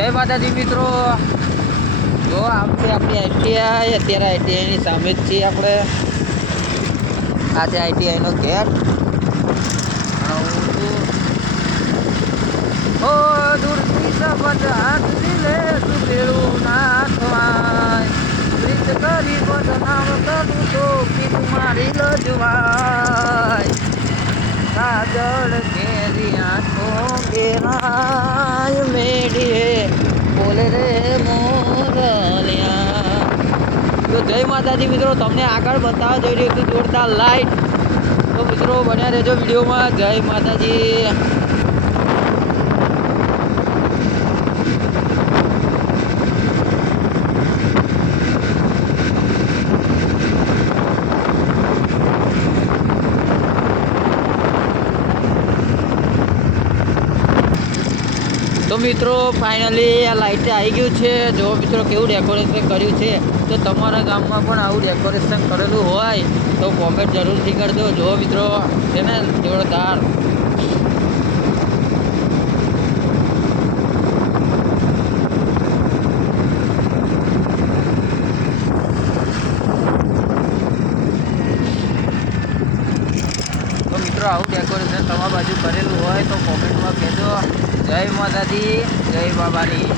જય માતાજી મિત્રો। જો આમ છે આપણી આઈટીઆઈ, અત્યારે આઈટીઆઈની સામે જ છીએ આપણે। આ છે આઈટીઆઈનો ગેટ। ઓ દૂરથી શબ્દ હાથથી લે સુકેળું ના થવાય, પ્રીત કરી બદનામ કરું તો કીટ મારી લજવાય। કાજળ કેરી આંખો ઘેરાય મેડીએ બોલે રે મોરલિયા। તો જય માતાજી મિત્રો, તમને આગળ બતાવવા જઈ રહ્યું હતું જોરદાર લાઈટ। તો મિત્રો બન્યા રહેજો વિડીયોમાં। જય માતાજી। તો મિત્રો ફાઇનલી આ લાઇટે આવી ગયું છે। જો મિત્રો કેવું ડેકોરેશન કર્યું છે, તો તમારા ગામમાં પણ આવું ડેકોરેશન કરેલું હોય તો કોમેન્ટ જરૂરથી કરજો। જો મિત્રો છે ને જોરદાર। તો મિત્રો આવું ડેકોરેશન તમારી બાજુ કરેલું હોય તો કોમેન્ટમાં કહેજો। જય માતાજી, જય બાબાની।